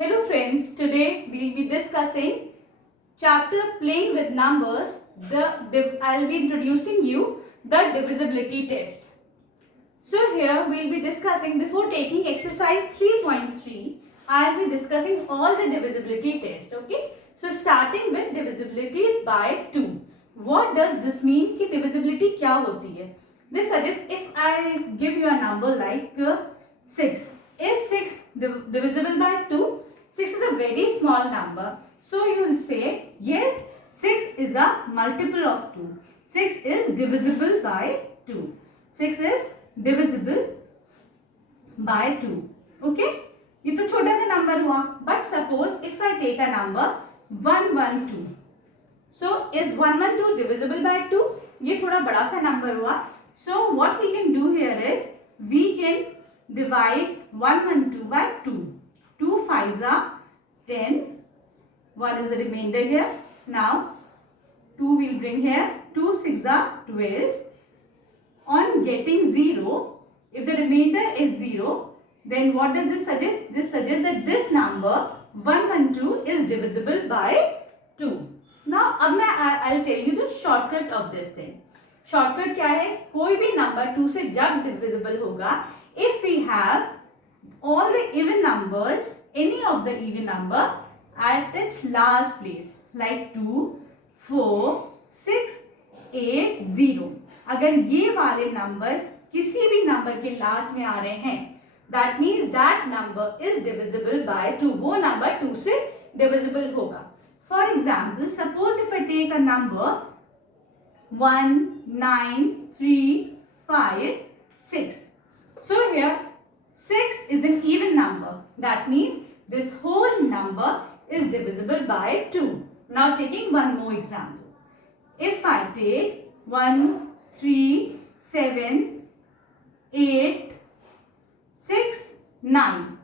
Hello friends, today we will be discussing chapter playing with numbers. I will be introducing you the divisibility test. So here we will be discussing, before taking exercise 3.3, I will be discussing all the divisibility test. Okay. So starting with divisibility by 2. What does this mean कि divisibility क्या होती है? This suggests if I give you a number like 6. Is 6 divisible by 2? 6 is a very small number. So you will say yes, 6 is a multiple of 2. 6 is divisible by 2. 6 is divisible by 2. Okay? ये तो छोटा सा number हुआ. But suppose if I take a number 112. So is 112 divisible by 2? ये थोड़ा बड़ा सा number हुआ. So what we can do here is we can divide 112 by 2. 2 5s are 10. 1 is the remainder here. Now 2 will bring here. 2 6s are 12. On getting 0, if the remainder is 0, then what does this suggest? This suggests that this number 112 is divisible by 2. Now अब I'll tell you the shortcut of this thing. Shortcut क्या है? कोई भी number 2 से जब divisible होगा, if we have all the even numbers, any of the even number at its last place, like 2, 4, 6, 8, 0. अगर ये वाले नंबर किसी भी नंबर के लास्ट में आ रहे हैं, that means that number is divisible by 2. वो नंबर 2 से divisible होगा. For example, suppose if I take a number 1, 9, 3, 5, 6. So here 6 is an even number. That means this whole number is divisible by 2. Now taking one more example. If I take 1, 3, 7, 8, 6, 9.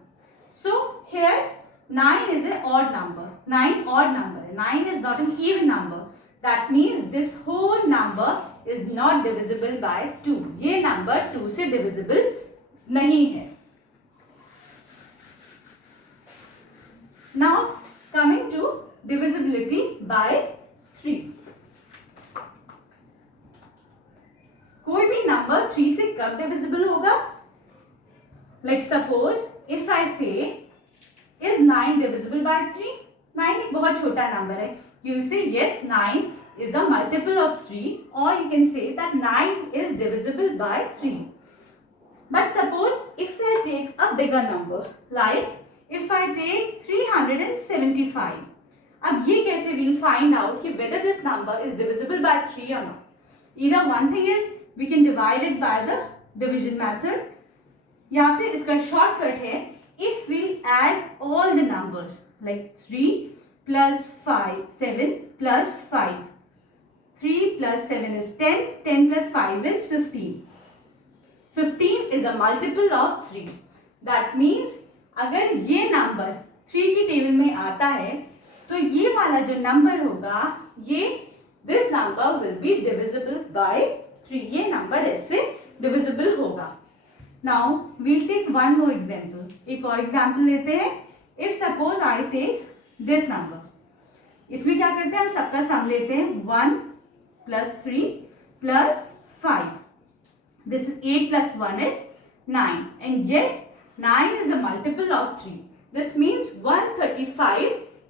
So here 9 is an odd number. 9 odd number. 9 is not an even number. That means this whole number is not divisible by 2. ये number 2 से divisible नहीं है. Now coming to divisibility by 3. कोई भी number 3 से कब divisible होगा? Like suppose if I say is 9 divisible by 3? 9 एक बहुत छोटा number है. You will say yes, 9 is a multiple of 3, or you can say that 9 is divisible by 3. But suppose if I take a bigger number, like if I take 375. अब ये कैसे we'll find out कि whether this number is divisible by 3 or not? Either one thing is we can divide it by the division method, या फिर इसका shortcut है if we add all the numbers like 3 plus 5, 7 plus 5. 3 plus 7 is 10, 10 plus 5 is 15. 15 is a multiple of 3. That means अगर ये number 3 की table में आता है तो ये वाला जो नंबर होगा ये this number will be divisible by 3. ये नंबर ऐसे divisible होगा. Now we'll take one more example. एक और example लेते हैं. If suppose I take this number, इसमें क्या करते हैं हम सबका सम लेते हैं. 1 plus 3 plus 5. This is 8 plus 1 is 9. And yes, 9 is a multiple of 3. This means 135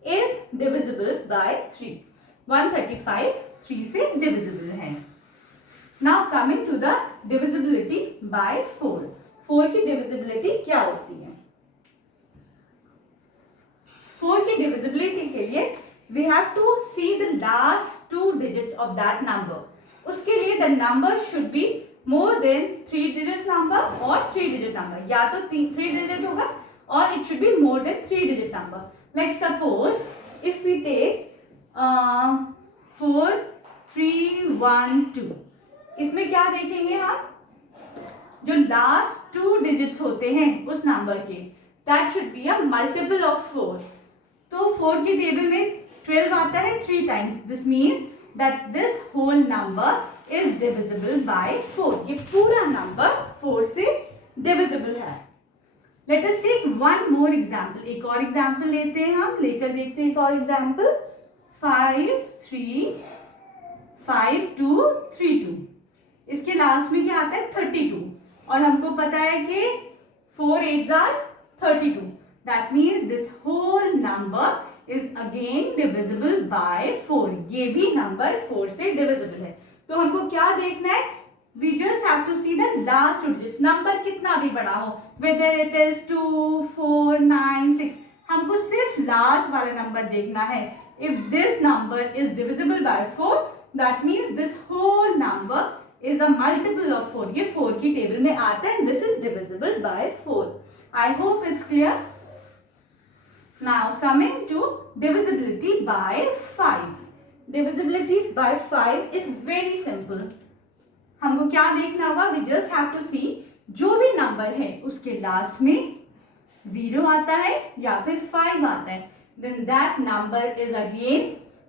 is divisible by 3. 135 3 से divisible है. Now coming to the divisibility by 4. 4 की divisibility क्या होती है? 4 की divisibility के लिए we have to see the last 2 digits of that number. उसके लिए the number should be more than 3 digits number or 3 digit number. या तो 3 digit होगा or it should be more than 3 digit number. Like suppose if we take 4 3 1 2. इसमें क्या देखेंगे हम? जो लास्ट 2 digits होते हैं उस नंबर के, that should be a multiple of 4. तो 4 की टेबल में 12 आता है 3 times. This means that this whole number is divisible by 4. ये पूरा नंबर 4 से divisible है. Let us take one more example, एक और एग्जाम्पल लेते हैं हम, लेकर देखते हैं एक और एग्जाम्पल। 5 3 5 2 3 2, इसके लास्ट में क्या आता है 32, और हमको पता है कि 4 8s are 32, that means this whole number is again divisible by 4, ये भी नंबर 4 से डिविजिबल है। तो हमको क्या देखना है, we just have to see the last two digits, number कितना भी बड़ा हो, whether it is 2 4 9 6, हमको सिर्फ लास्ट वाला नंबर देखना है। if this number is divisible by 4, that means this whole number is a multiple of 4, ये 4 की टेबल में आता है, this is divisible by 4. I hope it's clear. Now coming to divisibility by 5. Divisibility by 5 is very simple. हमको क्या देखना होगा, we just have to see जो भी नंबर है उसके लास्ट में 0 आता है या फिर 5 आता है, then that number is again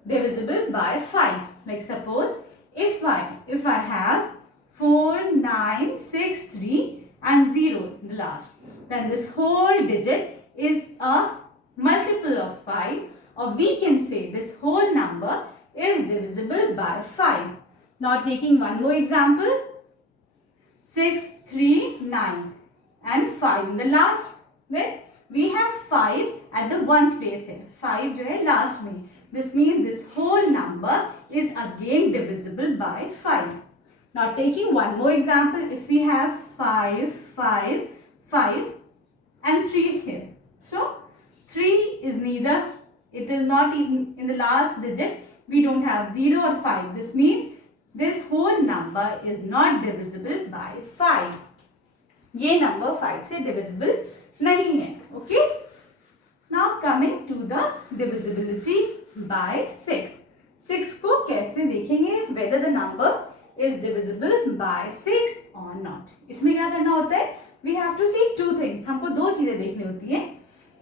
divisible by 5. Like suppose if I have 4 9 6 3 and 0 in the last, then this whole digit is a multiple of 5, or we can say this whole number is divisible by 5. Now taking one more example, 6 3 9 and 5 in the last, then we have 5 at the ones place है, 5 जो है last में, this means this whole number is again divisible by 5. Now taking one more example, if we have 5 5 5 and 3 here, so 3 is neither, it is not even in the last digit, we don't have 0 or 5, this means this whole number is not divisible by 5. ये number 5 से divisible नहीं है, okay? Now coming to the divisibility by 6. 6 को कैसे देखेंगे, whether the number is divisible by 6 or not. इसमें क्या करना होता है, we have to see two things. हमको दो चीजें देखनी होती है,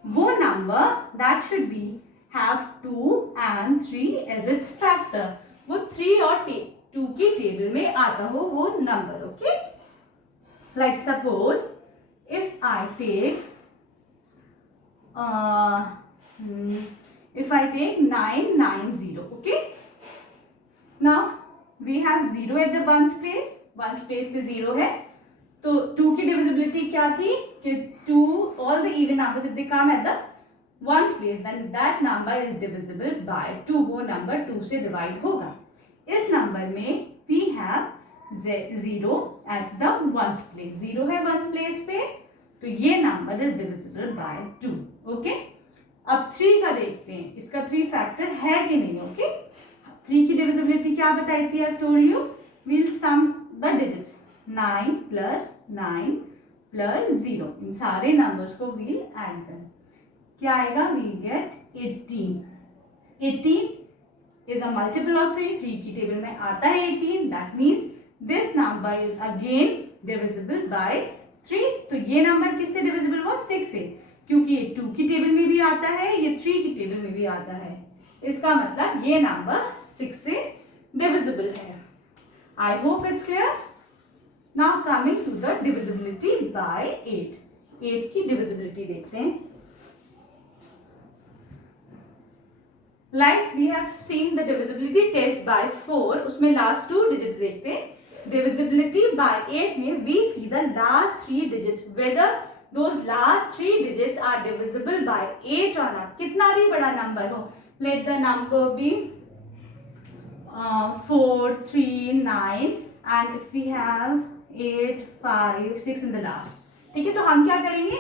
वो number that should be have 2 and 3 as its factor, वो 3 और 2 की टेबल में आता हो वो number, okay? Like suppose if I take 990, okay? Now we have 0 at the ones place, ones place पे 0 है, तो 2 की डिविजिबिलिटी क्या थी कि 2 all the even numbers if they come at the ones place, then that number is divisible by 2, वो number 2 से divide होगा। इस नंबर में we have 0 at the ones place, 0 है ones place पे, तो ये number is divisible by 2, okay? अब 3 का देखते हैं, इसका 3 फैक्टर है कि नहीं, ओके? 3 की डिविजिबिलिटी क्या बताई थी, I told you we'll sum the digits, 9 plus 9 plus 0, इन सारे नंबर्स को we'll add them, क्या आएगा, we'll get 18. 18 is a multiple of 3, 3 की टेबल में आता है 18, that means this number is again divisible by 3. तो ये नंबर किससे डिविजिबल हुआ, 6 से, क्योंकि ये 2 की टेबल में भी आता है, ये 3 की टेबल में भी आता है, इसका मतलब ये नंबर 6 से डिविजिबल है। I hope it's clear. Now coming to the divisibility by 8. 8 की डिविजिबिलिटी देखते हैं। Like we have seen the divisibility test by 4, उसमें last 2 digits देखते हैं। Divisibility by 8 में we see the last 3 digits, whether those last 3 digits are divisible by 8 or not. कितना भी बड़ा नंबर हो, let the number be 4 3 9 and if we have 8 5 6 in the last, ठीक है? तो हम क्या करेंगे,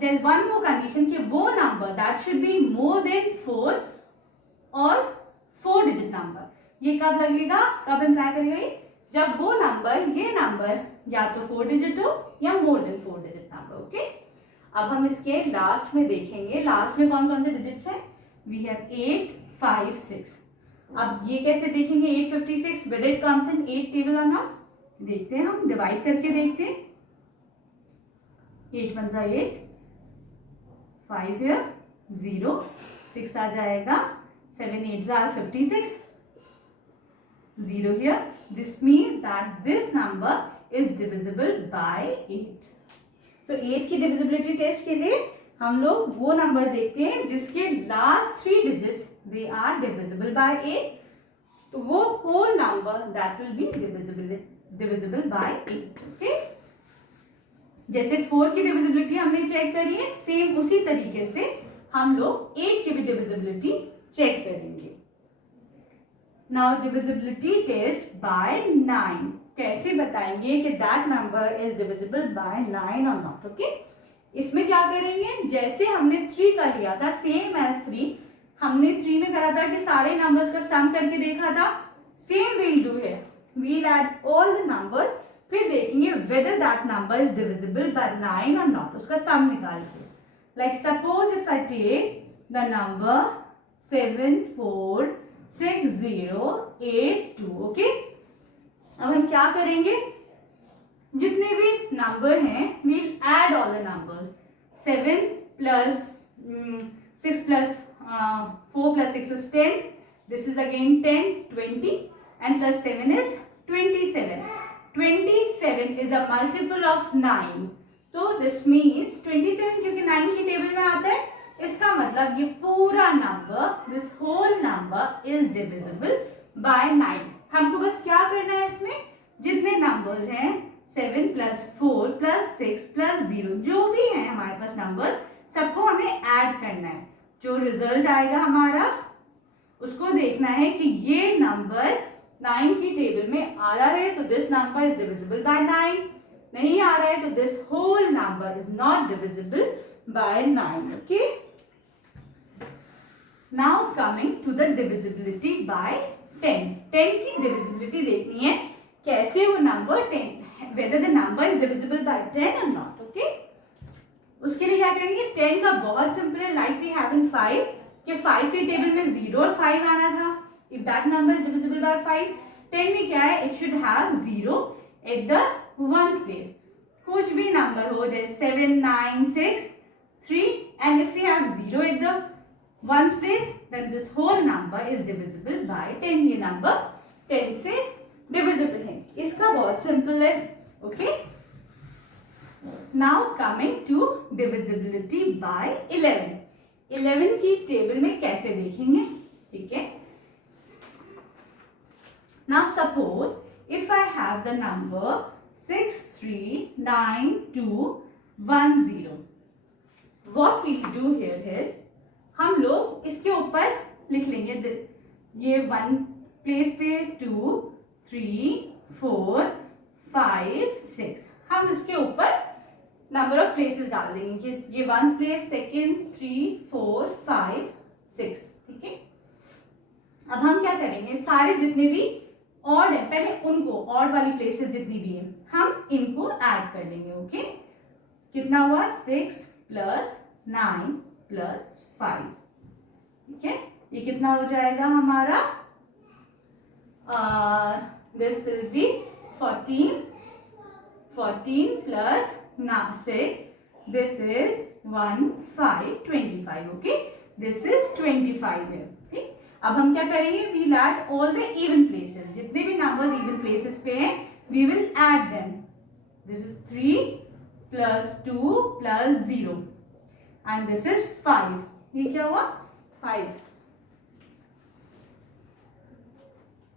there is one more condition कि वो number that should be more than 4 और 4 डिजिट नंबर, ये कब लगेगा, कब इम्प्लाई करेगा ये, जब वो नंबर, ये नंबर या तो 4 डिजिट हो या more than 4 digit number, okay? अब हम इसके लास्ट में देखेंगे, लास्ट में कौन कौन से डिजिट्स हैं, वी हैव 8 5 6. अब ये कैसे देखेंगे, 856 whether it comes in 8 table और नॉट, देखते हैं हम, डिवाइड करके देखते हैं, 8 1 8, 5 here 0, 6 आ जाएगा, 7 8s are 56, 0 here. This means that this number is divisible by 8. तो 8 की डिविजिबिलिटी टेस्ट के लिए हम लोग वो नंबर देखते हैं जिसके last 3 digits they are divisible by 8, तो वो whole number that will be divisible by 8। Okay, जैसे 4 की डिविजिबिलिटी हमने चेक करी है, सेम उसी तरीके से हम लोग 8 की भी डिविजिबिलिटी चेक करेंगे। नाउ डिविजिबिलिटी टेस्ट बाय 9, कैसे बताएंगे कि that number is divisible by 9 और नॉट। ओके, इसमें क्या करेंगे, जैसे हमने 3 का लिया था सेम एज 3, हमने 3 में करा था कि सारे नंबर्स का सम करके देखा था, सेम वील डू है, we'll add all the number, फिर देखेंगे whether that number is divisible by 9 or not, उसका सम निकाल के। Like suppose if I take the number 746082, okay? अब हम क्या करेंगे, जितने भी नंबर हैं we'll add all the numbers, 7 plus 6 plus 4 plus 6 is 10, this is again 10, 20 and plus 7 is 27. 27 is a multiple of 9, तो दिस मीन्स 27 क्योंकि 9 की टेबल में आता है, इसका मतलब ये पूरा number, this whole number is divisible by 9। हमको बस क्या करना है, इसमें जितने नंबर्स हैं 7 प्लस 4 प्लस 6 प्लस 0 जो भी है हमारे पास नंबर, सबको हमें ऐड करना है। जो रिजल्ट आएगा हमारा, उसको देखना है कि ये नंबर 9 की टेबल में आ रहा है तो this number is divisible by 9, नहीं आ रहा है तो this whole number is not divisible by 9। Okay, now coming to the divisibility by 10। 10 की डिविजिबिलिटी देखनी है, कैसे वो number 10, whether the number is divisible by 10 or not। Okay, उसके लिए क्या करेंगे, 10 का बहुत सिंपल है, लाइक वी हैव इन 5 कि 5 की टेबल में 0 और 5 आना था, if that number is divisible by 5, 10 में क्या है, it should have 0 at the ones place, कुछ भी नंबर हो जैसे 7 9 6 3, and if we have 0 at the ones place then this whole number is divisible by 10, ये नंबर 10 से divisible है, इसका बहुत सिंपल है। Okay, now coming to divisibility by 11। 11 की टेबल में कैसे देखेंगे, ठीक है। Now suppose if I have the number 639210, what we do here is हम लोग इसके ऊपर लिख लेंगे, ये 1 प्लेस पे 2 3 4 5 6, हम इसके ऊपर नंबर ऑफ प्लेसेस डाल देंगे कि ये 1 प्लेस, सेकेंड 3 4 5 6, ठीक है। अब हम क्या करेंगे, सारे जितने भी ऑड है पहले उनको, ऑड वाली प्लेसेस जितनी भी है हम इनको ऐड कर लेंगे। ओके, कितना हुआ, 6 प्लस 9 प्लस 5, ठीक है, ये कितना हो जाएगा हमारा, this will be 14 plus 6, this is 1 5 25। Okay, this is 25 है, ठीक। अब हम क्या करेंगे, we will add all the even places, जितने भी नंबर्स इवन प्लेसेस पे हैं we will add them, this is 3 plus 2 plus 0 and this is 5, ये क्या हुआ 5।